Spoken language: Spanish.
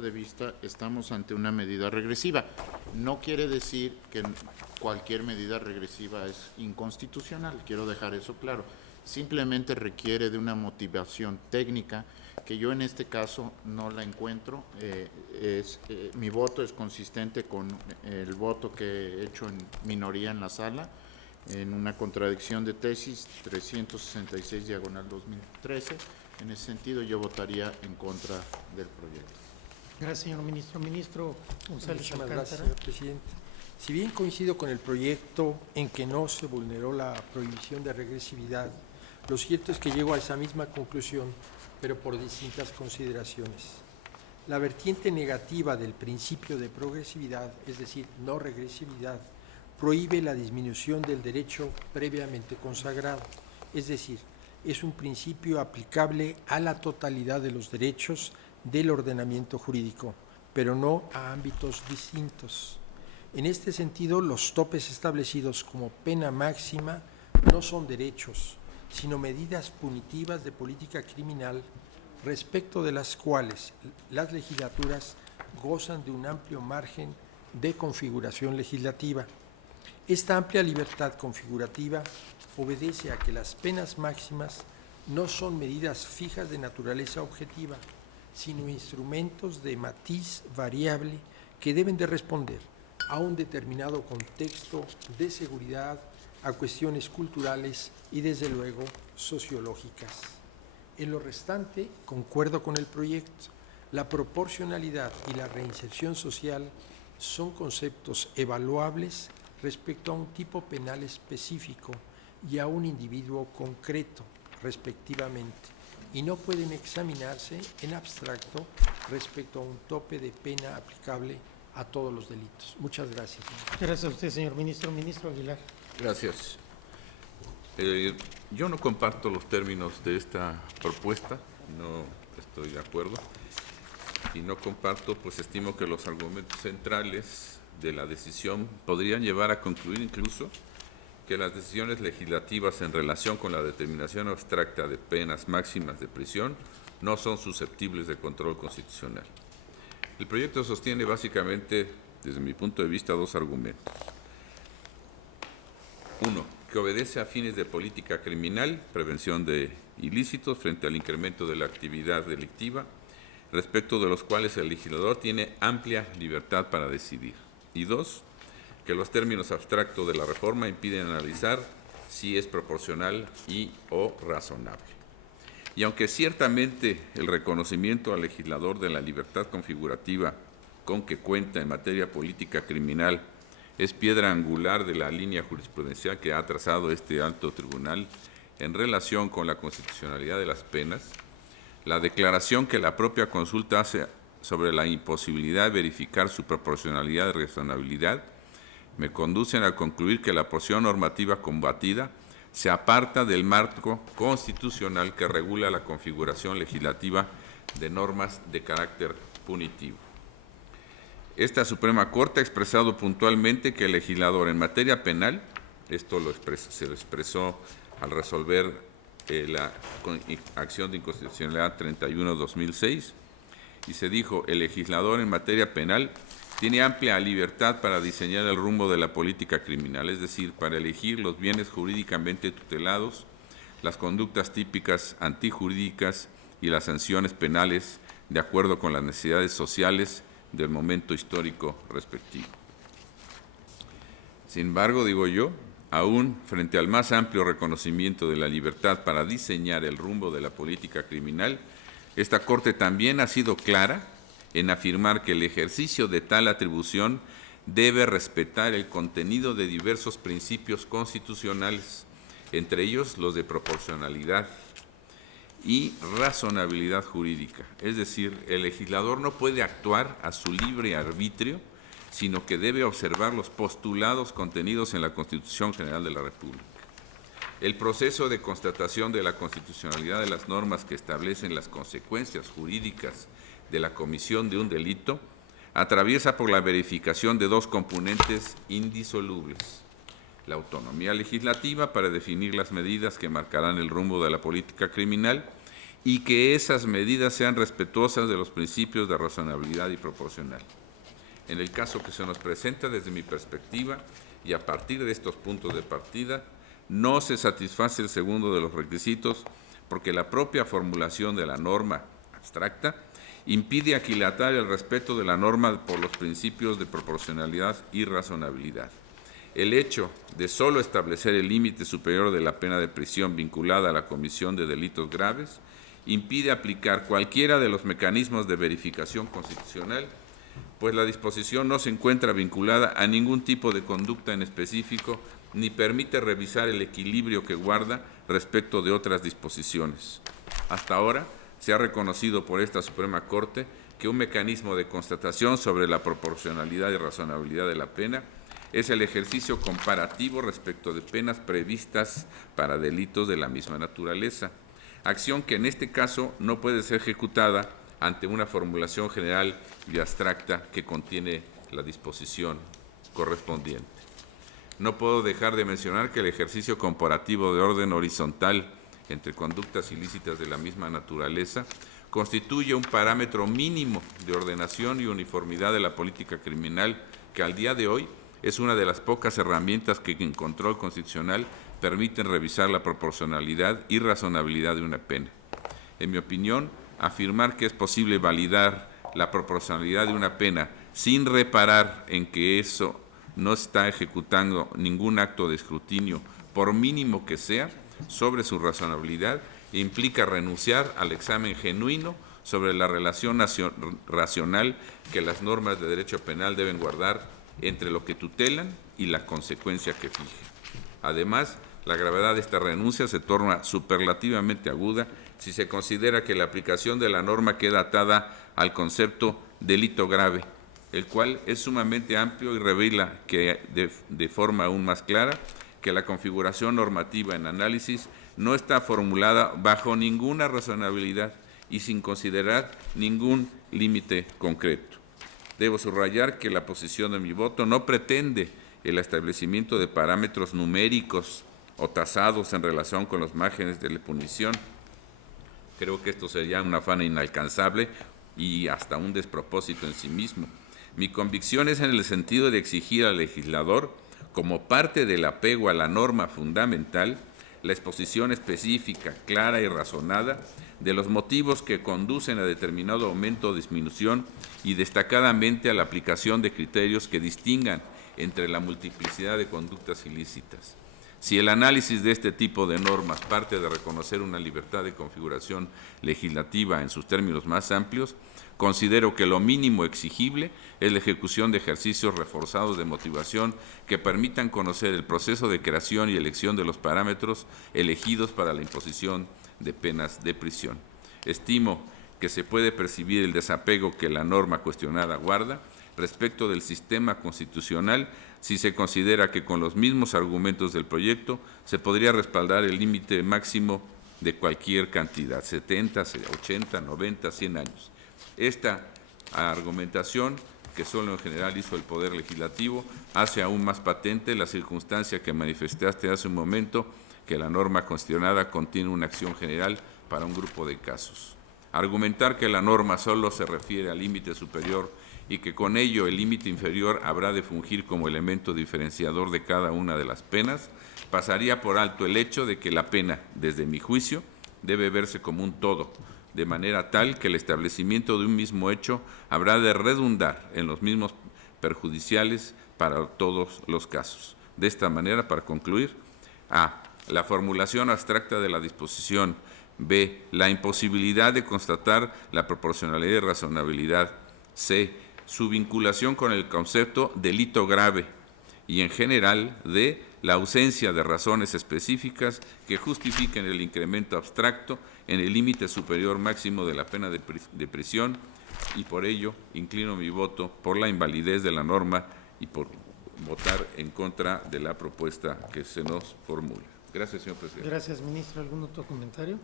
de vista estamos ante una medida regresiva. No quiere decir que cualquier medida regresiva es inconstitucional, quiero dejar eso claro. Simplemente requiere de una motivación técnica que yo en este caso no la encuentro. Mi voto es consistente con el voto que he hecho en minoría en la sala, en una contradicción de tesis 366 diagonal 2013. En ese sentido yo votaría en contra del proyecto. Gracias, señor ministro. Ministro González Muchísimas Alcántara. gracias, señor presidente. Si bien coincido con el proyecto en que no se vulneró la prohibición de regresividad, lo cierto es que llego a esa misma conclusión, pero por distintas consideraciones. La vertiente negativa del principio de progresividad, es decir, no regresividad, prohíbe la disminución del derecho previamente consagrado, es decir, es un principio aplicable a la totalidad de los derechos del ordenamiento jurídico, pero no a ámbitos distintos. En este sentido, los topes establecidos como pena máxima no son derechos, sino medidas punitivas de política criminal respecto de las cuales las legislaturas gozan de un amplio margen de configuración legislativa. Esta amplia libertad configurativa obedece a que las penas máximas no son medidas fijas de naturaleza objetiva, sino instrumentos de matiz variable que deben de responder a un determinado contexto de seguridad, a cuestiones culturales y, desde luego, sociológicas. En lo restante, concuerdo con el proyecto. La proporcionalidad y la reinserción social son conceptos evaluables respecto a un tipo penal específico y a un individuo concreto, respectivamente, y no pueden examinarse en abstracto respecto a un tope de pena aplicable a todos los delitos. Muchas gracias. Gracias a usted, señor ministro. Ministro Aguilar. Gracias. Yo no comparto los términos de esta propuesta, no estoy de acuerdo, y no comparto, pues estimo que los argumentos centrales de la decisión podrían llevar a concluir incluso que las decisiones legislativas en relación con la determinación abstracta de penas máximas de prisión no son susceptibles de control constitucional. El proyecto sostiene básicamente, desde mi punto de vista, dos argumentos. Uno, que obedece a fines de política criminal, prevención de ilícitos frente al incremento de la actividad delictiva, respecto de los cuales el legislador tiene amplia libertad para decidir. Y dos, que los términos abstractos de la reforma impiden analizar si es proporcional y o razonable. Y aunque ciertamente el reconocimiento al legislador de la libertad configurativa con que cuenta en materia política criminal es piedra angular de la línea jurisprudencial que ha trazado este alto tribunal en relación con la constitucionalidad de las penas, la declaración que la propia consulta hace sobre la imposibilidad de verificar su proporcionalidad y razonabilidad me conducen a concluir que la porción normativa combatida se aparta del marco constitucional que regula la configuración legislativa de normas de carácter punitivo. Esta Suprema Corte ha expresado puntualmente que el legislador en materia penal, esto se lo expresó al resolver la acción de inconstitucionalidad 31/2006, y se dijo, el legislador en materia penal tiene amplia libertad para diseñar el rumbo de la política criminal, es decir, para elegir los bienes jurídicamente tutelados, las conductas típicas antijurídicas y las sanciones penales de acuerdo con las necesidades sociales del momento histórico respectivo. Sin embargo, digo yo, aún frente al más amplio reconocimiento de la libertad para diseñar el rumbo de la política criminal, esta Corte también ha sido clara en afirmar que el ejercicio de tal atribución debe respetar el contenido de diversos principios constitucionales, entre ellos los de proporcionalidad y razonabilidad jurídica. Es decir, el legislador no puede actuar a su libre arbitrio, sino que debe observar los postulados contenidos en la Constitución General de la República. El proceso de constatación de la constitucionalidad de las normas que establecen las consecuencias jurídicas de la comisión de un delito atraviesa por la verificación de dos componentes indisolubles: la autonomía legislativa para definir las medidas que marcarán el rumbo de la política criminal y que esas medidas sean respetuosas de los principios de razonabilidad y proporcional. En el caso que se nos presenta desde mi perspectiva y a partir de estos puntos de partida, no se satisface el segundo de los requisitos porque la propia formulación de la norma abstracta impide aquilatar el respeto de la norma por los principios de proporcionalidad y razonabilidad. El hecho de solo establecer el límite superior de la pena de prisión vinculada a la comisión de delitos graves impide aplicar cualquiera de los mecanismos de verificación constitucional, pues la disposición no se encuentra vinculada a ningún tipo de conducta en específico ni permite revisar el equilibrio que guarda respecto de otras disposiciones. Hasta ahora se ha reconocido por esta Suprema Corte que un mecanismo de constatación sobre la proporcionalidad y razonabilidad de la pena es el ejercicio comparativo respecto de penas previstas para delitos de la misma naturaleza, acción que en este caso no puede ser ejecutada ante una formulación general y abstracta que contiene la disposición correspondiente. No puedo dejar de mencionar que el ejercicio comparativo de orden horizontal entre conductas ilícitas de la misma naturaleza constituye un parámetro mínimo de ordenación y uniformidad de la política criminal que al día de hoy es una de las pocas herramientas que en control constitucional permiten revisar la proporcionalidad y razonabilidad de una pena. En mi opinión, afirmar que es posible validar la proporcionalidad de una pena sin reparar en que eso no está ejecutando ningún acto de escrutinio, por mínimo que sea, sobre su razonabilidad, implica renunciar al examen genuino sobre la relación racional que las normas de derecho penal deben guardar entre lo que tutelan y la consecuencia que fije. Además, la gravedad de esta renuncia se torna superlativamente aguda si se considera que la aplicación de la norma queda atada al concepto delito grave, el cual es sumamente amplio y revela que de forma aún más clara que la configuración normativa en análisis no está formulada bajo ninguna razonabilidad y sin considerar ningún límite concreto. Debo subrayar que la posición de mi voto no pretende el establecimiento de parámetros numéricos o tasados en relación con los márgenes de la punición. Creo que esto sería un afán inalcanzable y hasta un despropósito en sí mismo. Mi convicción es en el sentido de exigir al legislador, como parte del apego a la norma fundamental, la exposición específica, clara y razonada de los motivos que conducen a determinado aumento o disminución y destacadamente a la aplicación de criterios que distingan entre la multiplicidad de conductas ilícitas. Si el análisis de este tipo de normas parte de reconocer una libertad de configuración legislativa en sus términos más amplios, considero que lo mínimo exigible es la ejecución de ejercicios reforzados de motivación que permitan conocer el proceso de creación y elección de los parámetros elegidos para la imposición de penas de prisión. Estimo que se puede percibir el desapego que la norma cuestionada guarda respecto del sistema constitucional si se considera que con los mismos argumentos del proyecto se podría respaldar el límite máximo de cualquier cantidad, 70, 80, 90, 100 años. Esta argumentación, que solo en general hizo el Poder Legislativo, hace aún más patente la circunstancia que manifestaste hace un momento, que la norma cuestionada contiene una acción general para un grupo de casos. Argumentar que la norma solo se refiere al límite superior y que con ello el límite inferior habrá de fungir como elemento diferenciador de cada una de las penas, pasaría por alto el hecho de que la pena, desde mi juicio, debe verse como un todo, de manera tal que el establecimiento de un mismo hecho habrá de redundar en los mismos perjudiciales para todos los casos. De esta manera, para concluir, A. La formulación abstracta de la disposición. B. La imposibilidad de constatar la proporcionalidad y razonabilidad. C. Su vinculación con el concepto delito grave. Y en general, D. La ausencia de razones específicas que justifiquen el incremento abstracto en el límite superior máximo de la pena de prisión, y por ello inclino mi voto por la invalidez de la norma y por votar en contra de la propuesta que se nos formula. Gracias, señor presidente. Gracias, ministro. ¿Algún otro comentario?